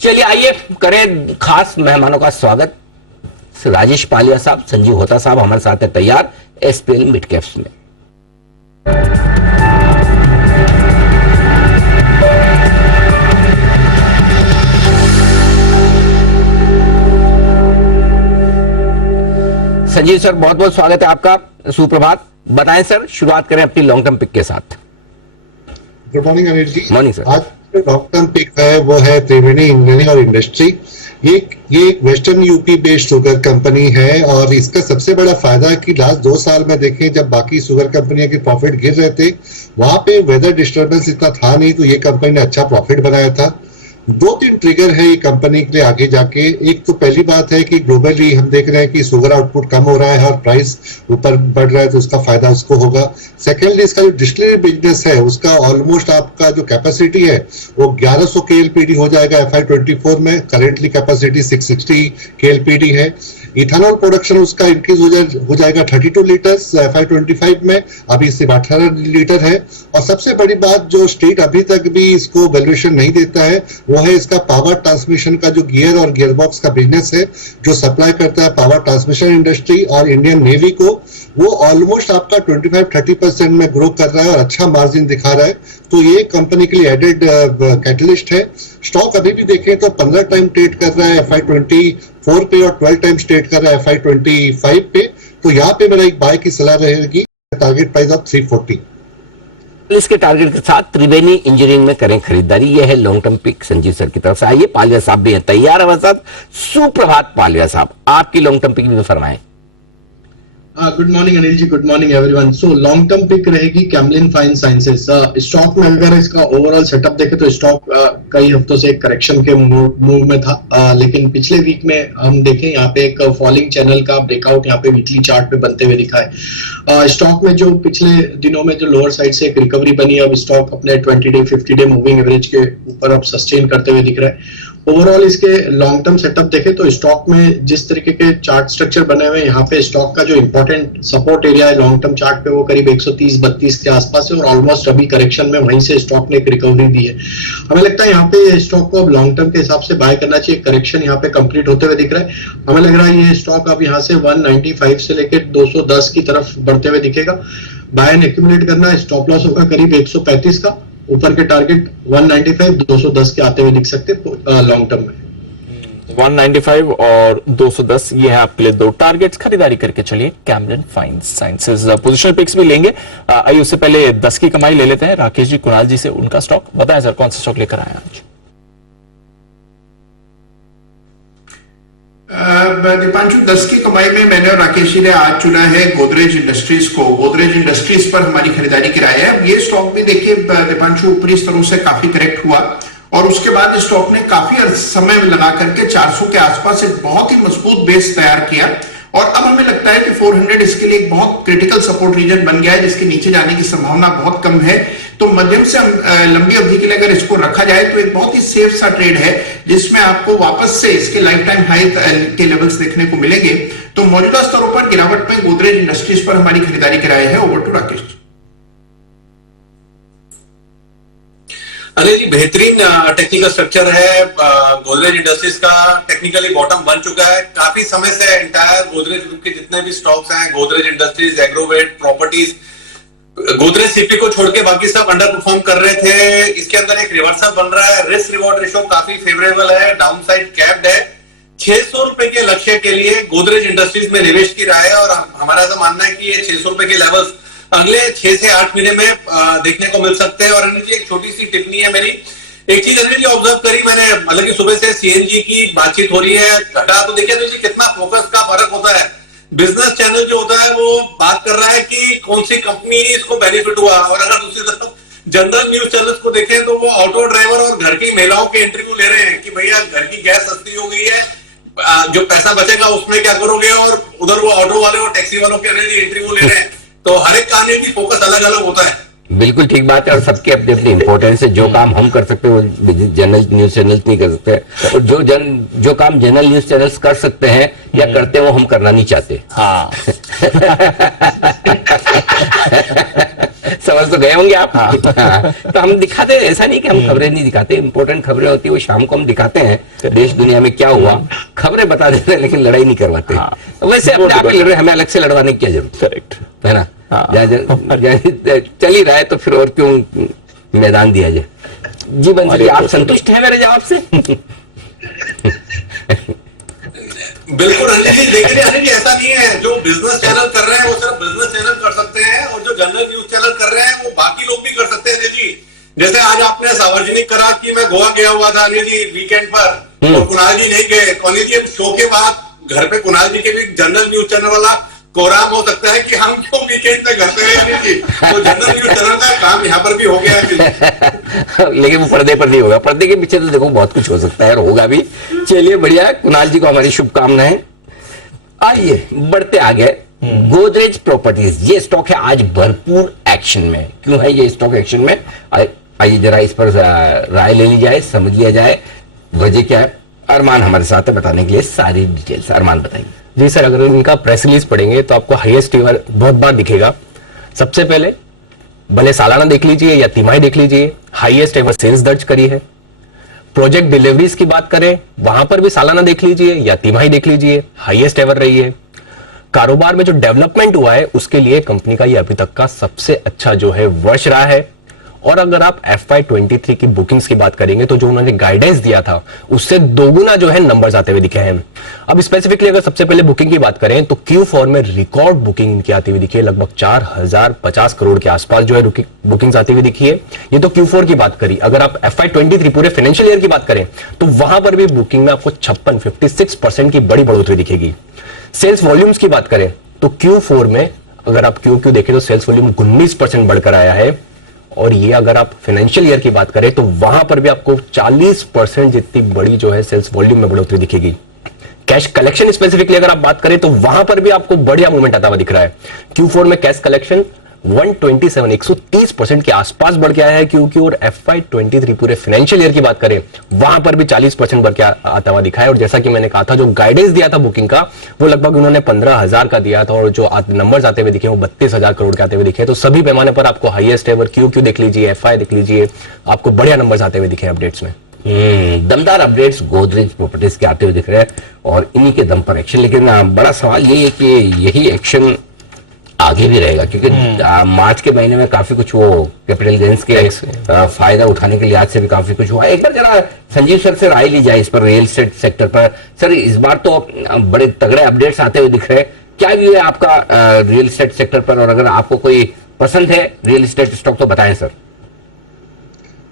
चलिए आइए करें खास मेहमानों का स्वागत। राजेश पालिया साहब, संजीव होता साहब हमारे साथ है तैयार एसपीएल मिड कैप्स में। संजीव सर, बहुत बहुत स्वागत है आपका। सुप्रभात। बताएं सर, शुरुआत करें अपनी लॉन्ग टर्म पिक के साथ। Good morning Anil ji. Morning sir. आज लॉन्ग टर्म पिक है वो है त्रिवेणी इंजीनियरिंग और इंडस्ट्री। ये एक western UP based sugar company है और इसका सबसे बड़ा फायदा है कि लास्ट 2 साल में देखें जब बाकी शुगर कंपनियों के प्रॉफिट गिर रहे थे वहां पे वेदर डिस्टर्बेंस इतना था नहीं, तो ये कंपनी ने अच्छा प्रॉफिट बनाया था। 2-3 ट्रिगर है ये कंपनी के लिए आगे जाके। एक तो पहली बात है कि ग्लोबली हम देख रहे हैं कि शुगर आउटपुट कम हो रहा है और प्राइस ऊपर बढ़ रहा है, तो उसका फायदा उसको होगा। सेकेंडली, इसका जो डिस्टिलरी बिजनेस है उसका ऑलमोस्ट आपका जो कैपेसिटी है वो 1100 KLPD हो जाएगा FY24 में। करेंटली कैपेसिटी 660 KLPD है। इथेनॉल प्रोडक्शन उसका इंक्रीज हो जाएगा 32 लीटर्स FY25 में, अभी सिर्फ 18 लीटर है। और सबसे बड़ी बात जो स्टेट अभी तक भी इसको वैल्यूएशन नहीं देता है वो है इसका पावर ट्रांसमिशन का जो गियर और गियर बॉक्स का बिजनेस है जो सप्लाई करता है पावर ट्रांसमिशन इंडस्ट्री और इंडियन नेवी को। वो ऑलमोस्ट आपका 25-30% में ग्रो कर रहा है और अच्छा मार्जिन दिखा रहा है, तो ये कंपनी के लिए एडेड कैटलिस्ट है। स्टॉक अभी भी देखें तो 15 टाइम ट्रेड कर रहा है FY24 पे और 12 टाइम ट्रेड कर रहा है FY25 पे। तो यहाँ पे मेरा एक बाय की सलाह रहेगी, टारगेट प्राइस ऑफ 340। इसके टारगेट के साथ त्रिवेणी इंजीनियरिंग में करें खरीदारी। यह है long term pick Sanjeev sir की तरफ से। आइए पालिया साहब भी हैं तैयार हमारे साथ। सुप्रभात पालिया साहब, आपकी लॉन्ग टर्म पिक भी फरमाएं। Good morning Anil ji, good morning everyone. So long term pick रहेगी कैमलिन फाइन साइंसेस। स्टॉक में अगर इसका ओवरऑल सेटअप देखें तो स्टॉक कई हफ्तों से एक करेक्शन के मूव में था, लेकिन पिछले वीक में हम देखें यहाँ पे एक फॉलिंग चैनल का ब्रेकआउट यहाँ पे वीकली चार्ट पे बनते हुए दिखा है। स्टॉक में जो पिछले दिनों में जो लोअर साइड से एक रिकवरी बनी, अब स्टॉक अपने 20 डे 50 डे मूविंग एवरेज के ऊपर अब सस्टेन करते हुए दिख रहा है। ओवरऑल इसके लॉन्ग टर्म सेटअप देखें तो स्टॉक में जिस तरीके के चार्ट स्ट्रक्चर बने हुए हैं, यहाँ पे स्टॉक का जो इंपॉर्टेंट सपोर्ट एरिया है लॉन्ग टर्म चार्ट पे वो करीब 130-32 के आसपास है और ऑलमोस्ट अभी करेक्शन में वहीं से स्टॉक ने एक रिकवरी दी है। हमें लगता है यहाँ पे स्टॉक को अब लॉन्ग टर्म के हिसाब से बाय करना चाहिए। करेक्शन यहाँ पे कंप्लीट होते हुए दिख रहा है। हमें लग रहा है ये स्टॉक अब यहाँ से 195 से लेकर 210 की तरफ बढ़ते हुए दिखेगा। बाय एंड एक्यूमुलेट करना, स्टॉप लॉस होगा करीब 135 का, ऊपर के टारगेट 195 210 के आते हुए दिख सकते लॉन्ग टर्म में। 195 और 210 ये है आपके लिए दो टारगेट्स। खरीदारी करके चलिए Camlin fine sciences. Positional picks भी लेंगे, आइए उससे पहले 10 की कमाई ले लेते हैं राकेश जी कुणाल जी से। उनका स्टॉक बताएं सर, कौन सा स्टॉक लेकर आए आज? दीपांशु, 10 की कमाई में मैंने और राकेश जी ने आज चुना है गोदरेज इंडस्ट्रीज को। गोदरेज इंडस्ट्रीज पर हमारी खरीदारी कराई है। ये स्टॉक भी देखिए दीपांशु ऊपरी स्तरों से काफी करेक्ट हुआ और उसके बाद स्टॉक ने काफी समय लगा करके 400 के आसपास एक बहुत ही मजबूत बेस तैयार किया और अब हमें लगता है कि 400 इसके लिए एक बहुत क्रिटिकल सपोर्ट रीजन बन गया है जिसके नीचे जाने की संभावना बहुत कम है। तो मध्यम से लंबी अवधि के लिए अगर इसको रखा जाए तो एक बहुत ही सेफ सा ट्रेड है जिसमें आपको वापस से इसके लाइफ टाइम हाई के लेवल्स देखने को मिलेंगे। तो मौजूदा स्तरों पर गिरावट में गोदरेज इंडस्ट्रीज पर हमारी खरीदारी कराई है। Over to Rakesh. अनिल जी, बेहतरीन टेक्निकल स्ट्रक्चर है गोदरेज इंडस्ट्रीज का। टेक्निकली बॉटम बन चुका है। काफी समय से एंटायर गोदरेज ग्रुप के जितने भी स्टॉक्स हैं, Godrej industries, Agrovet, properties, Godrej CP को छोड़ के बाकी सब अंडर परफॉर्म कर रहे थे। इसके अंदर एक रिवर्सल बन रहा है। रिस्क रिवॉर्ड रेशो काफी फेवरेबल है, डाउन साइड कैप्ड है। 600 रुपए के लक्ष्य के लिए गोदरेज इंडस्ट्रीज में निवेश की राय है और हमारा ऐसा मानना है कि ये 600 रुपए के लेवल्स अगले 6 से 8 महीने में देखने को मिल सकते हैं। और अनिल जी, एक छोटी सी टिप्पणी है मेरी। एक चीज अनिल जी ऑब्जर्व करी मैंने, मतलब कि सुबह से सीएनजी की बातचीत हो रही है, घटा तो देखिए तो कितना फोकस का फर्क होता है। बिजनेस चैनल जो होता है वो बात कर रहा है कि कौन सी कंपनी इसको बेनिफिट हुआ, और अगर दूसरी तरफ जनरल न्यूज चैनल्स को देखें तो वो ऑटो ड्राइवर और घर की महिलाओं के इंटरव्यू ले रहे हैं कि भैया घर की गैस सस्ती हो गई है, जो पैसा बचेगा उसमें क्या करोगे, और उधर वो ऑटो वाले और टैक्सी वालों के इंटरव्यू ले रहे हैं। तो हर एक कहानी की फोकस अलग अलग होता है। बिल्कुल ठीक बात है और सबकी अपनी अपनी इंपॉर्टेंस है। जो काम हम कर सकते हैं वो जनरल न्यूज चैनल्स नहीं कर सकते, और जो काम जनरल न्यूज चैनल्स कर सकते हैं या करते हैं वो हम करना नहीं चाहते। हाँ समझ तो गए होंगे आप। हाँ। तो हम दिखाते हैं, ऐसा नहीं कि हम खबरें नहीं दिखाते, इंपॉर्टेंट खबरें होती है वो शाम को हम दिखाते हैं, देश दुनिया में क्या हुआ खबरें बता देते हैं, लेकिन लड़ाई नहीं करवाते। वैसे अपने आप ही लड़ रहे, हमें अलग से लड़वाने की क्या जरूरत, करेक्ट है ना। चल ही रहा है तो फिर और क्यों मैदान दिया जाए। जी बंसी जी, आप संतुष्ट हैं मेरे जवाब से? बिल्कुल रंजीत जी, देखिए अनिल जी, ऐसा नहीं है जो बिजनेस चैनल कर रहे हैं वो सिर्फ बिजनेस चैनल कर सकते हैं, और जो जनरल न्यूज चैनल कर रहे हैं वो बाकी लोग भी कर सकते हैं अनिल जी। जैसे आज आपने सार्वजनिक करा कि मैं गोवा गया हुआ था अनिल जी वीकेंड पर, और कुणाल जी नहीं गए, तो अनिल जी शो के बाद घर पे कुणाल जी के भी जनरल न्यूज चैनल वाला कोराम हो सकता है कि हम क्यों वीकेंड पे घर पे हैं अनिल जी, तो जनरल न्यूज चैनल का काम यहाँ पर भी हो गया है। लेकिन वो पर्दे पर नहीं होगा, पर्दे के पीछे तो देखो बहुत कुछ हो सकता है और होगा भी। चलिए बढ़िया है, कुणाल जी को हमारी शुभकामनाएं। आइए बढ़ते आगे, गोदरेज प्रॉपर्टीज, ये स्टॉक है आज भरपूर एक्शन में। क्यों है ये स्टॉक एक्शन में? आइए जरा इस पर राय ले ली जाए, समझ लिया जाए वजह क्या है। अरमान हमारे साथ है बताने के लिए सारी डिटेल्स। अरमान बताइए। जी सर, अगर इनका प्रेस रिलीज पढ़ेंगे तो आपको हाईएस्ट ईवर बहुत बार दिखेगा। सबसे पहले भले सालाना देख लीजिए या तिमाही देख लीजिए, हाईएस्ट एवर सेल्स दर्ज करी है। प्रोजेक्ट डिलीवरीज की बात करें, वहां पर भी सालाना देख लीजिए या तिमाही देख लीजिए, हाईएस्ट एवर रही है। कारोबार में जो डेवलपमेंट हुआ है उसके लिए कंपनी का ये अभी तक का सबसे अच्छा जो है वर्ष रहा है। और अगर आप FY23 की बुकिंग्स की बात करेंगे तो जो उन्होंने गाइडेंस दिया था उससे दोगुना जो है नंबर्स आते हुए दिखे हैं। अब स्पेसिफिकली अगर सबसे पहले बुकिंग की बात करें तो Q4 में रिकॉर्ड बुकिंग इनकी आती हुई दिखी है, लगभग 4050 करोड़ के आसपास जो है बुकिंग्स आती हुई दिखी है। ये तो Q4 की बात करी। अगर आप FY23 पूरे फाइनेंशियल ईयर की बात करें तो वहां पर भी बुकिंग में आपको 56% की बड़ी बढ़ोतरी दिखेगी। सेल्स वॉल्यूम्स की बात करें तो Q4 में अगर आप QQ देखें तो सेल्स वॉल्यूम 19% बढ़कर आया है। और ये अगर आप फाइनेंशियल ईयर की बात करें तो वहां पर भी आपको 40% जितनी बड़ी जो है सेल्स वॉल्यूम में बढ़ोतरी दिखेगी। कैश कलेक्शन स्पेसिफिकली अगर आप बात करें तो वहां पर भी आपको बढ़िया मूवमेंट आता हुआ दिख रहा है। Q4 में कैश कलेक्शन 130% के आसपास बढ़ के आया है क्योंकि, और FY23 पूरे फाइनेंशियल ईयर की बात करें वहां पर भी 40% बढ़ के आता हुआ दिखा है। और जैसा कि मैंने कहा था जो गाइडेंस दिया था बुकिंग का वो लगभग उन्होंने 15,000 का दिया था, और जो नंबर्स आते हुए दिखे वो 32,000 करोड़ के आते हुए दिखे। तो सभी पैमाने पर आपको हाईएस्ट एवर QQ देख लीजिए, FI देख लीजिए, आपको बढ़िया नंबर्स आते हुए दिखे अपडेट्स में। दमदार अपडेट्स गोदरेज प्रॉपर्टीज के आते हुए दिख रहे हैं और इन्हीं के दम पर एक्शन। लेकिन बड़ा सवाल ये है कि यही एक्शन आगे भी रहेगा क्योंकि मार्च के महीने में काफी कुछ वो कैपिटल गेन्स के फायदा उठाने के लिहाज से भी काफी कुछ हुआ। एक बार जरा संजीव सर से राय ली जाए इस पर, रियल एस्टेट सेक्टर पर। सर इस बार तो बड़े तगड़े अपडेट्स आते हुए दिख रहे हैं, क्या व्यू है आपका रियल एस्टेट सेक्टर पर? और अगर आपको कोई पसंद है रियल एस्टेट स्टॉक तो बताएं सर।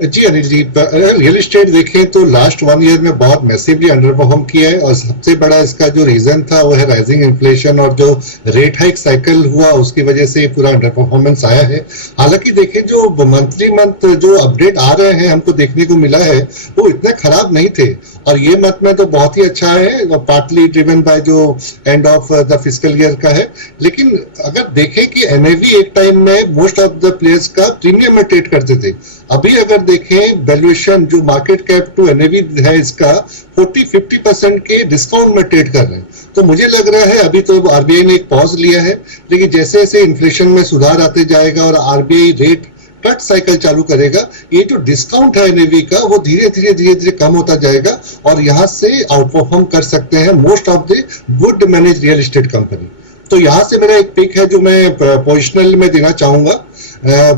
जी अनिल जी, रियल एस्टेट देखें तो लास्ट 1 ईयर में बहुत मैसिवली अंडर परफॉर्म किया है, और सबसे बड़ा इसका जो रीजन था वो है राइजिंग इन्फ्लेशन, और जो रेट हाइक साइकिल हुआ उसकी वजह से पूरा अंडर परफॉर्मेंस आया है। हालांकि देखें जो मंथ जो अपडेट आ रहे हैं हमको देखने को मिला है वो इतने खराब नहीं थे, और ये मत में तो बहुत ही अच्छा है, पार्टली ड्रिवन बाय जो end of the fiscal year का है। लेकिन अगर देखें कि NAV एक टाइम में मोस्ट ऑफ द प्लेयर्स का प्रीमियम में ट्रेड करते थे, अभी अगर देखें वैल्यूएशन जो मार्केट कैप टू NAV है इसका 40-50% के डिस्काउंट में ट्रेड कर रहे हैं। तो मुझे लग रहा है अभी तो RBI ने एक पॉज लिया है, लेकिन जैसे जैसे इन्फ्लेशन में सुधार आते जाएगा और RBI रेट कट साइकिल चालू करेगा, ये जो डिस्काउंट है NAV का वो धीरे धीरे कम होता जाएगा, और यहाँ से आउट परफॉर्म कर सकते हैं most of the good manage real estate company. तो यहाँ से मेरा एक पिक है जो मैं पोजिशनल में देना चाहूंगा,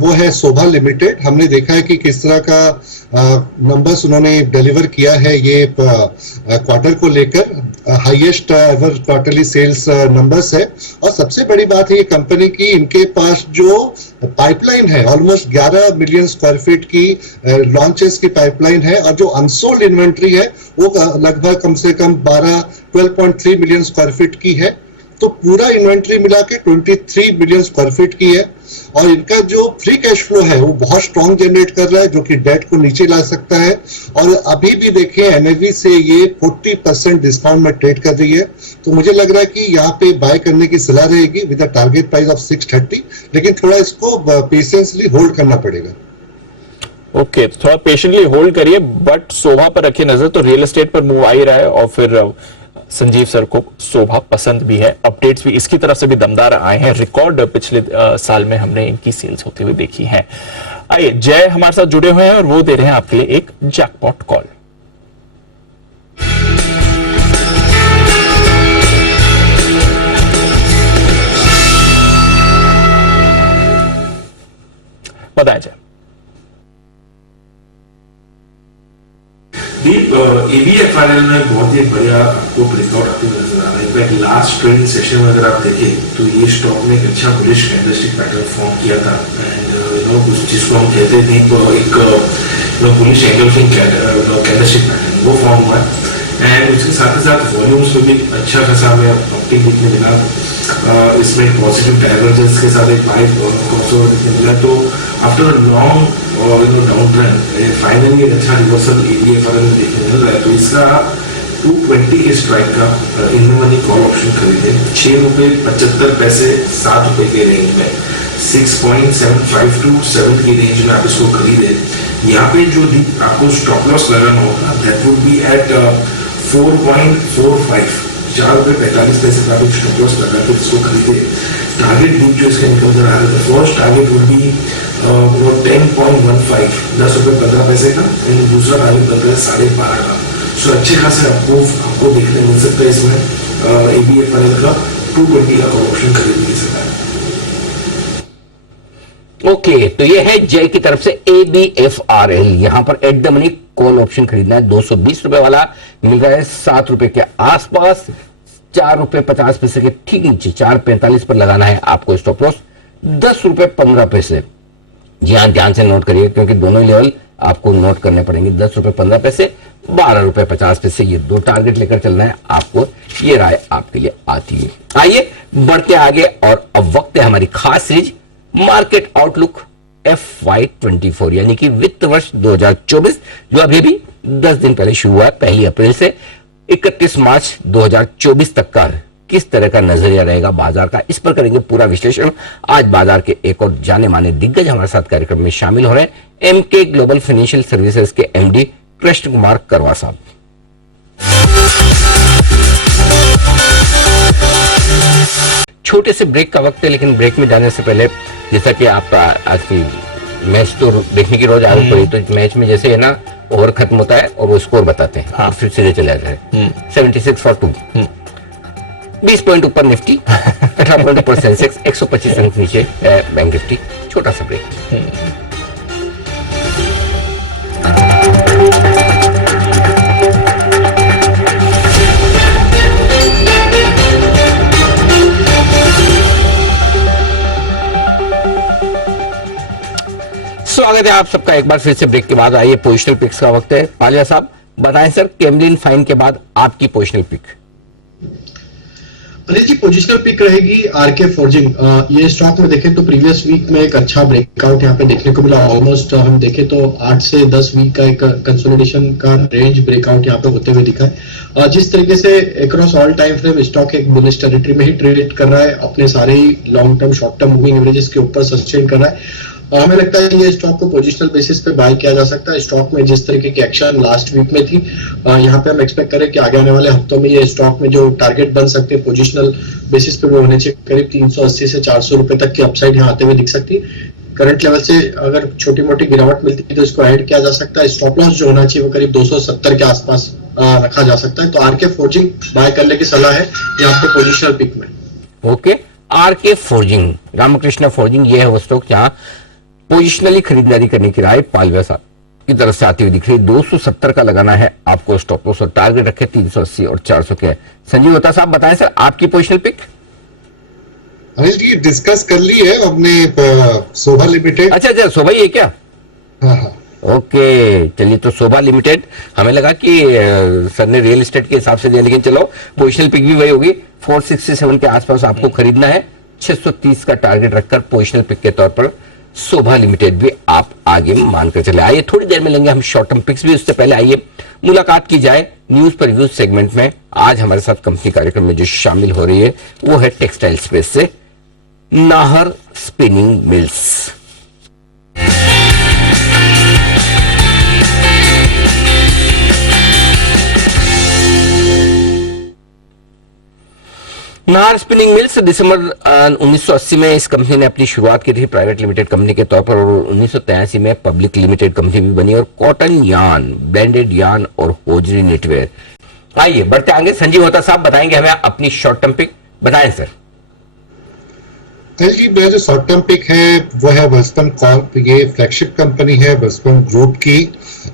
वो है शोभा लिमिटेड। हमने देखा है कि किस तरह का नंबर्स उन्होंने डिलीवर किया है ये क्वार्टर को लेकर, highest ever quarterly sales numbers है। और सबसे बड़ी बात है ये कंपनी की, इनके पास जो पाइपलाइन है ऑलमोस्ट 11 मिलियन स्क्वायर फीट की लॉन्चेस की पाइपलाइन है, और जो अनसोल्ड इन्वेंट्री है वो लगभग कम से कम 12.3 मिलियन स्क्वायर फीट की है। तो पूरा इन्वेंट्री मिला के 23 मिलियन स्क्वायर फीट की है, और इनका जो फ्री कैश फ्लो है वो बहुत स्ट्रॉन्ग जनरेट कर रहा है जो कि डेट को नीचे ला सकता है। और अभी भी देखिए NAV से ये 40% डिस्काउंट में ट्रेड कर रही है, तो मुझे लग रहा है कि यहाँ पे बाय करने की सलाह रहेगी with a target price of 630, लेकिन थोड़ा इसको पेशेंसली होल्ड करना पड़ेगा। ओके, थोड़ा पेशेंटली होल्ड करिए, बट शोभा पर रखिए नजर। तो रियल एस्टेट पर मूव आ ही रहा है, और फिर संजीव सर को शोभा पसंद भी है। अपडेट्स भी इसकी तरफ से भी दमदार आए हैं। रिकॉर्ड पिछले साल में हमने इनकी सेल्स होती हुई देखी है। आइए, जय हमारे साथ जुड़े हुए हैं और वो दे रहे हैं आपके लिए एक जैकपॉट कॉल। बताया जाए। दीप, ABFRL में बहुत ही बढ़िया आपको ब्रेकआउट आते हुए नजर आ रहा है। इनफैक्ट लास्ट ट्रेडिंग सेशन में अगर आप देखें तो ये स्टॉक ने एक अच्छा बुलिश कैंडलस्टिक पैटर्न फॉर्म किया था एंड जिसको हम कहते थे एक बुलिश एंगल्फिंग कैंडलस्टिक पैटर्न वो फॉर्म हुआ है एंड उसके साथ ही साथ वॉल्यूम्स में भी अच्छा खासा हमें अपटिक देखने मिला। इसमें पॉजिटिव डाइवर्जेंस के साथ एक बाय क्रॉसओवर देखने मिला। तो after a long down trend finally एक अच्छा रिवर्सल ABFRL में देखने मिल रहा है। तो इसका 220 के स्ट्राइक का इन मनी कॉल ऑप्शन खरीदे ₹6.75 ₹7 के रेंज में 6.75 to 7 की रेंज में आप इसको खरीदे। यहाँ पे जो आपको स्टॉप लॉस लगाना होगा दैट वुड बी एट 4.45 ₹4.45 का आप स्टॉप लॉस लगा के इसको खरीदे। टारगेट डीप जो इसका निकल कर आ रहा है फर्स्ट टारगेट वुड बी 10.15 ₹10.15 का एंड दूसरा टारगेट बन रहा है 12.5 का। सो अच्छे खासे आपको देखने मिल सकता है इसमें ABFRL का 220 का कॉल ऑप्शन खरीद भी सकता है। ओके, तो ये है जय की तरफ से ABFRL। यहां पर at the money call option खरीदना है। 220 रुपए वाला मिल रहा है ₹7 के आसपास, ₹4.50 के ठीक नीचे 4.45 पर लगाना है आपको स्टॉप लॉस ₹10.15। जी हाँ, ध्यान से नोट करिए क्योंकि दोनों लेवल आपको नोट करने पड़ेंगे। ₹10.15, ₹12.50। ये दो टारगेट लेकर चलना है आपको। ये राय आपके लिए आती है। आइए बढ़ते आगे और अब वक्त है हमारी खास सीरीज मार्केट आउटलुक FY24 यानी कि वित्त वर्ष 2024 जो अभी भी 10 दिन पहले शुरू हुआ है। 1 अप्रैल से 31 मार्च 2024 तक का किस तरह का नजरिया रहेगा बाजार का, इस पर करेंगे पूरा विश्लेषण। आज बाजार के एक और जाने माने दिग्गज हमारे साथ कार्यक्रम में शामिल हो रहे हैं MK ग्लोबल फाइनेंशियल सर्विसेज के MD कृष्ण कुमार करवा साहब। छोटे से ब्रेक का वक्त है, लेकिन ब्रेक में जाने से पहले जैसा कि आप आज की मैच तो देखने की रोज आदत पड़ी, तो मैच में जैसे है ना ओवर खत्म होता है और वो स्कोर बताते हैं। हाँ। फिर सीधे चले जाते हैं 76 for 2। 20 पॉइंट ऊपर निफ्टी, 18 पॉइंट ऊपर सेंसेक्स, 125 अंक नीचे बैंक निफ्टी। छोटा सा ब्रेक। स्वागत है आप सबका एक बार फिर से ब्रेक के बाद। आइए पोजिशनल पिक्स का वक्त है। पालिया साहब बताएं सर, कैमलिन फाइन के बाद आपकी positional pick. Anil ji, positional pick रहेगी RK फोर्जिंग। ये स्टॉक में देखें तो प्रीवियस वीक में एक अच्छा ब्रेकआउट यहाँ पे देखने को मिला। ऑलमोस्ट हम देखें तो 8 से 10 वीक का एक कंसोलिडेशन का रेंज ब्रेकआउट यहाँ पे होते हुए दिखा है। जिस तरीके से across all time frame stock एक बुलिश टेरिटरी में ही ट्रेड कर रहा है, अपने सारे ही long term short term moving averages के ऊपर सस्टेन कर रहा है। हमें लगता है ये स्टॉक को पोजिशनल बेसिस पे बाय किया जा सकता है। स्टॉक में जिस तरीके की एक्शन लास्ट वीक में थी, यहाँ पे हम एक्सपेक्ट करें कि आगे आने वाले हफ्तों में ये स्टॉक में जो टारगेट बन सकते हैं पोजिशनल बेसिस पे वो होने चाहिए करीब 380 से 400 रुपए तक की अपसाइड यहाँ आते हुए दिख सकती है। करंट लेवल से अगर छोटी मोटी गिरावट मिलती है तो इसको ऐड किया जा सकता है। स्टॉप लॉस जो होना चाहिए वो करीब 270 के आसपास रखा जा सकता है। तो RK फोर्जिंग बाय करने की सलाह है ये आपको पोजिशनल पिक में। Okay, RK forging, Ramkrishna forging, ये है वो स्टॉक जहाँ पोजिशनली खरीदारी करने की राय पालवा साहब की तरफ से आती हुई दिख रही है। 270 का लगाना है आपको स्टॉप लॉस और टारगेट रखे 380 और 400 के। संजीव होता साहब बताएं सर आपकी positional pick. Anil ji discuss कर ली है हमने शोभा लिमिटेड। अच्छा, शोभा ये क्या? हाँ। ओके, चलिए तो शोभा लिमिटेड, हमें लगा कि सर ने रियल एस्टेट के हिसाब से दिया, लेकिन चलो पोजिशनल पिक भी वही होगी। 467 के आसपास आपको खरीदना है। 630 का टारगेट रखकर पोजिशनल पिक के तौर पर शोभा लिमिटेड भी आप आगे मानकर चले। आइए थोड़ी देर में लेंगे हम शॉर्ट टर्म पिक्स भी, उससे पहले आइए मुलाकात की जाए न्यूज पर व्यूज सेगमेंट में। आज हमारे साथ कंपनी कार्यक्रम में जो शामिल हो रही है वो है टेक्सटाइल स्पेस से Nahar spinning mills. Nahar spinning mills दिसंबर 1980 में इस कंपनी ने अपनी शुरुआत की थी प्राइवेट लिमिटेड कंपनी के तौर पर, और 1983 में पब्लिक लिमिटेड कंपनी भी बनी, और कॉटन यार्न, ब्लेंडेड यार्न और होजरी नेटवेयर। आइए बढ़ते आगे, संजीव होता साहब बताएंगे हमें अपनी शॉर्ट टर्म पिक। बताएं सर। जी, मेरा जो शॉर्ट टर्म पिक है वो है वेल्सपन कॉर्प। ये फ्लैगशिप कंपनी है वेल्सपन ग्रुप की,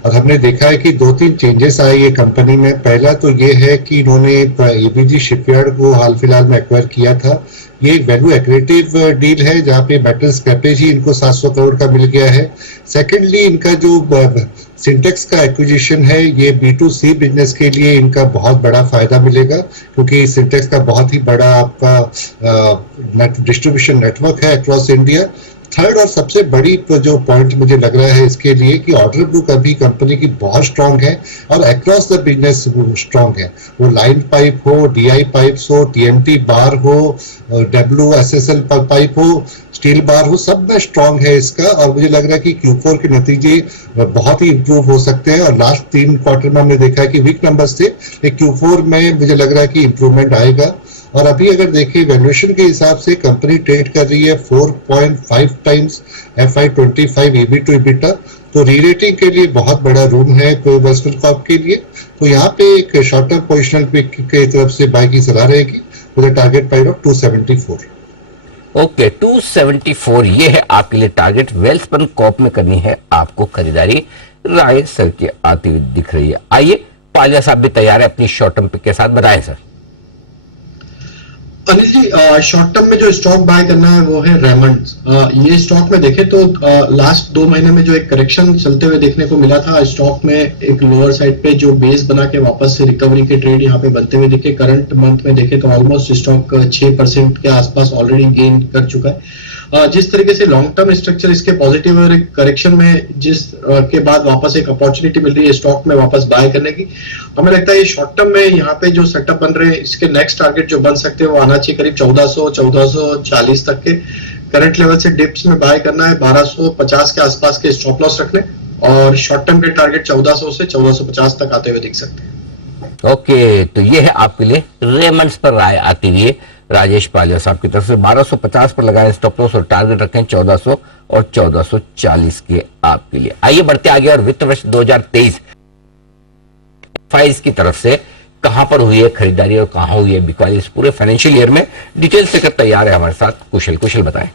और हमने देखा है कि 2-3 चेंजेस आए ये कंपनी में। पहला तो ये है कि इन्होंने एबीजी शिपयार्ड को हाल फिलहाल में एक्वायर किया था। ये एक वैल्यू एक्रेटिव डील है जहाँ पे मेटल स्क्रैपेज ही इनको 700 करोड़ का मिल गया है। सेकेंडली, इनका जो सिंटेक्स का एक्विजिशन है, ये B2C बिजनेस के लिए इनका बहुत बड़ा फायदा मिलेगा, क्योंकि सिंटेक्स का बहुत ही बड़ा आपका डिस्ट्रीब्यूशन नेटवर्क है अक्रॉस इंडिया। थर्ड और सबसे बड़ी जो पॉइंट मुझे लग रहा है इसके लिए कि ऑर्डर बुक अभी कंपनी की बहुत स्ट्रांग है और अक्रॉस द बिजनेस स्ट्रांग है। वो लाइन पाइप हो, DI पाइप्स हो, TMT बार हो, WSSL पाइप हो, स्टील बार हो, सब में स्ट्रांग है इसका। और मुझे लग रहा है कि Q4 के नतीजे बहुत ही इंप्रूव हो सकते हैं, और लास्ट 3 क्वार्टर में हमने देखा है कि वीक नंबर्स थे, लेकिन Q4 में मुझे लग रहा है कि इंप्रूवमेंट आएगा। और अभी अगर देखिए वैल्यूएशन के हिसाब से कंपनी ट्रेड कर रही है 4.5 times FY25 EBIT to EBITDA, तो री-रेटिंग के लिए बहुत बड़ा रूम है वेल्सपन कॉर्प के लिए। तो यहाँ पे एक शॉर्ट टर्म पोजिशनल पिक की तरफ से बाय की सलाह रहेगी with target price of 274। Okay, 274 ये है आपके लिए टारगेट। वेल्सपन कॉर्प में करनी है आपको खरीदारी। राय सर की आती हुई दिख रही है। आइए, पालिया साहब भी तैयार है अपनी शॉर्ट टर्म पिक के साथ। बताएं sir. Anil ji, short term में जो स्टॉक बाय करना है वो है रेमंड्स। ये स्टॉक में देखें तो लास्ट 2 महीने में जो एक करेक्शन चलते हुए देखने को मिला था स्टॉक में, एक लोअर साइड पे जो बेस बना के वापस से रिकवरी के ट्रेड यहाँ पे बनते हुए दिखे। करंट मंथ में देखें तो ऑलमोस्ट स्टॉक 6% के आसपास ऑलरेडी गेन कर चुका है। जिस तरीके से लॉन्ग टर्म स्ट्रक्चर इसके पॉजिटिव और करेक्शन में जिस के बाद वापस एक अपॉर्चुनिटी मिल रही है स्टॉक में वापस बाय करने की, हमें लगता है ये शॉर्ट टर्म में यहाँ पे जो सेटअप बन रहे हैं इसके नेक्स्ट टारगेट जो बन सकते हैं वो आना चाहिए करीब 1400-1440 तक के। करंट लेवल से डिप्स में बाय करना है, 1250 के आसपास के स्टॉप लॉस रखने, और शॉर्ट टर्म के टारगेट 1400 से 1450 तक आते हुए दिख सकते हैं। ओके, तो ये है आपके लिए रेमंड्स पर राय आती हुई राजेश पालिया साहब की तरफ से। 1250 पर लगाए स्टॉप लॉस और टारगेट रखें 1400 और 1440 के आपके लिए। आइए बढ़ते आगे, और वित्त वर्ष 2023 फाइज की तरफ से कहां पर हुई है खरीदारी और कहां हुई है बिकवाली इस पूरे फाइनेंशियल ईयर में, डिटेल्स लेकर तैयार है हमारे साथ कुशल बताएं।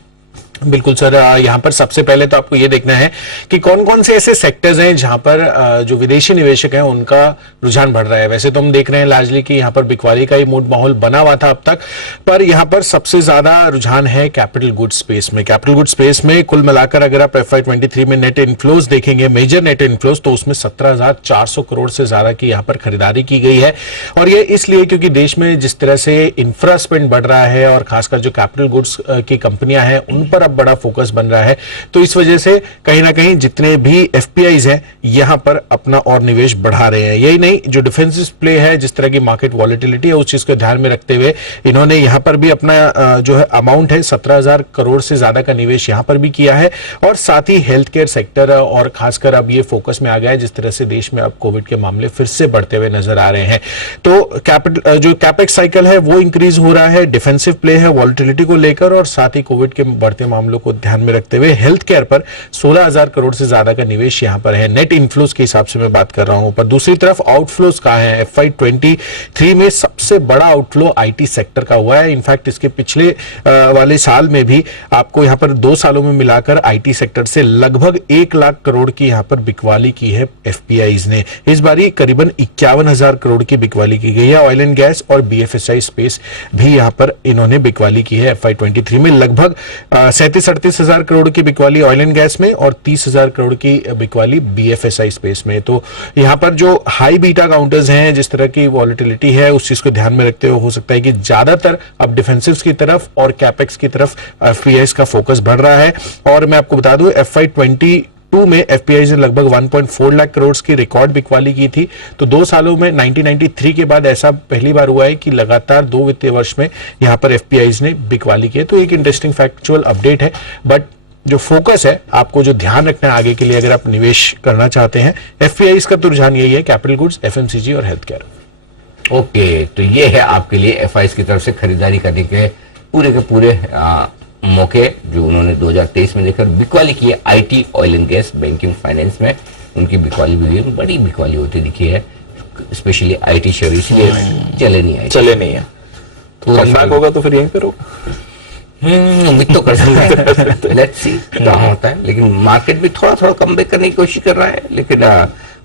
बिल्कुल सर, यहाँ पर सबसे पहले तो आपको ये देखना है कि कौन कौन से ऐसे सेक्टर्स हैं जहां पर जो विदेशी निवेशक हैं उनका रुझान बढ़ रहा है। वैसे तो हम देख रहे हैं लार्जली कि यहाँ पर बिकवाली का ही मूड माहौल बना हुआ था अब तक, पर यहाँ पर सबसे ज्यादा रुझान है कैपिटल गुड स्पेस में। कैपिटल गुड स्पेस में कुल मिलाकर अगर आप FY23 में नेट इनफ्लोज देखेंगे, मेजर नेट इनफ्लोज, तो उसमें 17,400 करोड़ से ज्यादा की यहाँ पर खरीदारी की गई है। और ये इसलिए क्योंकि देश में जिस तरह से इंफ्रा स्पेंड बढ़ रहा है और खासकर जो कैपिटल गुड्स की कंपनियां हैं उन पर बड़ा फोकस बन रहा है, तो इस वजह से कहीं ना कहीं जितने भी FPIs हैं यहां पर अपना और निवेश बढ़ा रहे हैं। यही नहीं, जो डिफेंसिव प्ले है, जिस तरह की मार्केट वॉलेटिलिटी है, उस चीज को ध्यान में रखते हुए इन्होंने यहां पर भी अपना जो है अमाउंट है 17,000 करोड़ से ज्यादा का निवेश यहां पर भी किया है। और साथ ही हेल्थ केयर सेक्टर और खासकर अब ये फोकस में आ गया है जिस तरह से देश में अब कोविड के मामले फिर से बढ़ते हुए नजर आ रहे हैं। तो कैपिटल जो कैपेक्स साइकिल है वो इंक्रीज हो रहा है, डिफेंसिव प्ले है वॉलेटिलिटी को लेकर, और साथ ही कोविड के बढ़ते मामलों को ध्यान में रखते हुए हेल्थ केयर पर 16,000 करोड़ से ज्यादा का निवेश यहां पर है। नेट इनफ्लोज के हिसाब से मैं बात कर रहा हूं, पर दूसरी तरफ आउटफ्लोज कहां है। FY23 में सबसे बड़ा आउटफ्लो IT सेक्टर का हुआ है। इनफैक्ट इसके पिछले वाले साल में भी आपको यहां पर 2 सालों में मिलाकर IT सेक्टर से लगभग 1 लाख करोड़ की यहां पर बिकवाली की है FPIs ने। इस बारी करीबन 51,000 करोड़ की बिकवाली की गई है। ऑयल एंड गैस और BFSI स्पेस भी यहां पर इन्होंने बिकवाली की है। FY23 में लगभग 37-38,000 करोड़ की बिकवाली ऑयल एंड गैस में और 30,000 करोड़ की बिकवाली BFSI स्पेस में। तो यहां पर जो हाई बीटा काउंटर्स हैं, जिस तरह की वॉलेटिलिटी है, उस चीज को ध्यान में रखते हुए हो सकता है कि ज्यादातर अब डिफेंसिव्स की तरफ और कैपेक्स की तरफ FPIs का फोकस बढ़ रहा है। और मैं आपको बता दूं FY22 में FPIs ने लगभग 1.4 लाख करोड़ की रिकॉर्ड बिकवाली की थी। तो 2 सालों में 1993 के बाद ऐसा पहली बार हुआ है कि लगातार 2 वित्तीय वर्ष में यहां पर FPIs ने बिकवाली की है। तो एक इंटरेस्टिंग फैक्चुअल अपडेट है, बट जो फोकस है, आपको जो ध्यान रखना है आगे के लिए अगर आप निवेश करना चाहते हैं, FPIs का तो रुझान यही है, कैपिटल गुड्स, FMCG और हेल्थ केयर। ओके, तो ये है आपके लिए एफआईएस की तरफ से खरीदारी करने के पूरे मौके जो उन्होंने 2023 में देखकर बिकवाली की है। IT, oil and gas, banking, finance में उनकी बिकवाली भी हुई है, बड़ी बिकवाली होती दिखी है, स्पेशली आईटी शेयर, इसलिए चले नहीं है। तो कमबैक होगा तो फिर यहीं पर होगा। उम्मीद तो कर सकते हैं, लेट्स सी क्या होता है। लेकिन मार्केट भी थोड़ा कमबैक करने की कोशिश कर रहा है, लेकिन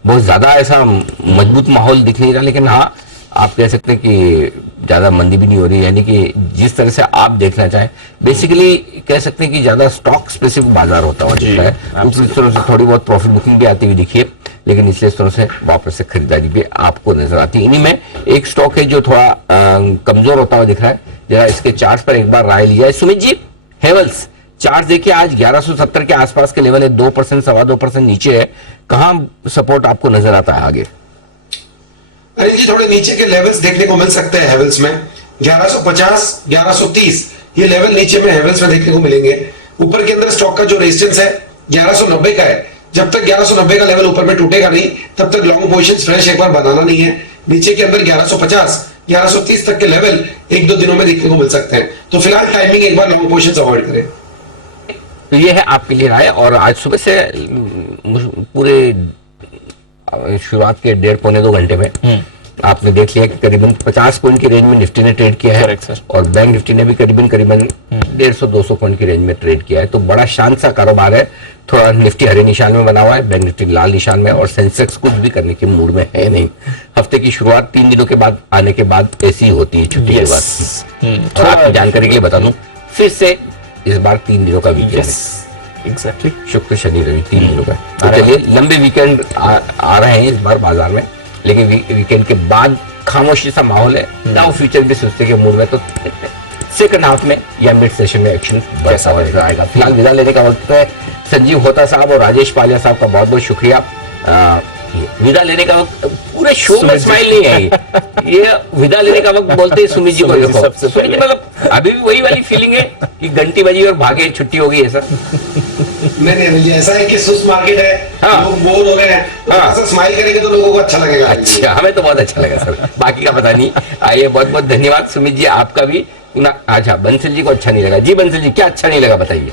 बहुत ज्यादा ऐसा मजबूत माहौल दिख नहीं रहा। लेकिन हाँ, आप कह सकते हैं कि ज्यादा मंदी भी नहीं हो रही, यानी कि जिस तरह से आप देखना चाहें, बेसिकली कह सकते हैं कि ज्यादा स्टॉक स्पेसिफिक बाजार होता हुआ दिखता है। उस तरह से थोड़ी बहुत प्रॉफिट बुकिंग भी आती हुई दिखी है, लेकिन इसलिए इस तरह से वापस से खरीदारी भी आपको नजर आती है। इन्हीं में एक स्टॉक है जो थोड़ा कमजोर होता हुआ दिख रहा है, जरा इसके चार्ट पर एक बार राय लिया है सुमित जी। हेवल्स चार्ट देखिए, आज 1170 के आसपास के लेवल है, 2% 2.25% नीचे है। कहां सपोर्ट आपको नजर आता है आगे? अनिल जी, थोड़े नीचे के लेवल्स देखने को मिल सकते हैं हेवल्स में। 1150, 1130 ये लेवल नीचे में हेवल्स में देखने को मिलेंगे। ऊपर के अंदर स्टॉक का जो रेजिस्टेंस है 1190 का है। जब तक 1190 का लेवल ऊपर में टूटेगा नहीं, तब तक लॉन्ग पोजीशंस फ्रेश एक बार बनाना नहीं है। नीचे के अंदर 1150, 1130 तक के लेवल 1-2 दिनों में देखने को मिल सकते हैं। तो फिलहाल टाइमिंग एक बार लॉन्ग पोजीशंस अवॉइड करें। तो ये है आपके लिए राय। और आज सुबह से पूरे शुरुआत के 1.5-2 घंटे में आपने देख लिया कि करीबन 50 पॉइंट की रेंज में निफ्टी ने ट्रेड किया है, और बैंक निफ्टी ने भी करीबन 150-200 पॉइंट की रेंज में ट्रेड किया है। तो बड़ा शांत सा कारोबार है। थोड़ा निफ्टी हरे निशान में बना हुआ है, बैंक निफ्टी लाल निशान में, और सेंसेक्स कुछ भी करने के मूड में है नहीं। हफ्ते की शुरुआत 3 दिनों के बाद आने के बाद ऐसी होती है, छुट्टी के बाद। और आपकी जानकारी के लिए बता दूं, फिर से इस बार 3 दिनों का वीकेंड है। एग्जैक्टली, शुक्र, शनि, रवि 3 दिनों का। तो चलिए, लंबे वीकेंड आ रहे हैं इस बार बाजार में, लेकिन वीकेंड के बाद खामोशी सा माहौल है। डाउ फ्यूचर भी सुस्ती के मूड में, तो सेकंड हाफ में या मिड सेशन में एक्शन कैसा नजर आएगा। फिलहाल विदा लेने का वक्त है। संजीव होता साहब और राजेश पालिया साहब का बहुत बहुत शुक्रिया। विदा लेने का वक्त, पूरे शो में स्माइल नहीं आई, ये विदा लेने का वक्त बोलते हैं सुमित जी को। देखो सुमित जी, मतलब अभी भी वही वाली फीलिंग है कि घंटी बजी और भागे, छुट्टी हो गई है सर। नहीं जी, ऐसा है कि सुस्त मार्केट है, हाँ, लोग बोर हो रहे हैं, तो स्माइल करेंगे तो लोगों को अच्छा लगेगा। अच्छा, हमें तो बहुत अच्छा लगा सर, बाकी का पता नहीं। आइए, बहुत बहुत धन्यवाद सुमित जी, आपका भी। अच्छा, बंसल जी को अच्छा नहीं लगा। जी बंसल जी, क्या अच्छा नहीं लगा बताइए?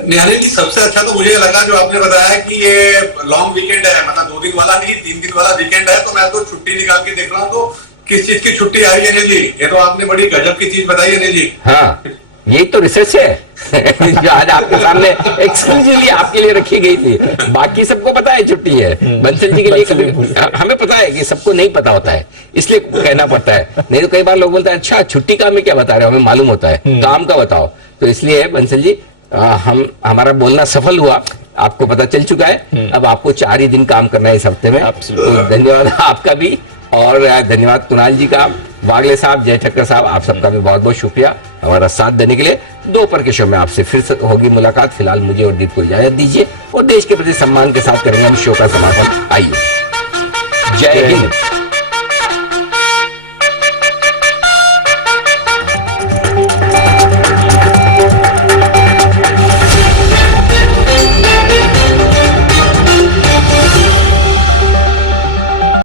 निहारिल जी, सबसे अच्छा तो मुझे लगा जो आपने बताया कि ये लॉन्ग वीकेंड है, मतलब 2 दिन वाला नहीं 3 दिन वाला वीकेंड है। तो मैं तो छुट्टी निकाल के देख रहा हूँ, तो किस चीज की छुट्टी आई है अनिल जी? ये तो आपने बड़ी गजब की चीज बताई अनिल जी। हाँ, यही तो रिसर्च है जो आज आपके सामने एक्सक्लूसिवली आपके लिए रखी गई थी। बाकी सबको पता है छुट्टी है, बंसल जी के लिए कभी हमें पता है कि सबको नहीं पता होता है, इसलिए कहना पड़ता है। नहीं तो कई बार लोग बोलते हैं अच्छा छुट्टी का हमें क्या बता रहे हो, हमें मालूम होता है, काम का बताओ। तो इसलिए बंसल जी, हमारा बोलना सफल हुआ, आपको पता चल चुका है। अब आपको 4 ही दिन काम करना है इस हफ्ते में। तो धन्यवाद आपका भी, और धन्यवाद कुणाल जी का, वागले साहब, जय ठक्कर साहब, आप सबका भी बहुत बहुत शुक्रिया हमारा साथ देने के लिए। दोपहर के शो में आपसे फिर से होगी मुलाकात। फिलहाल मुझे और दीप को इजाजत दीजिए, और देश के प्रति सम्मान के साथ करेंगे हम शो का समापन। आइए, जय हिंद।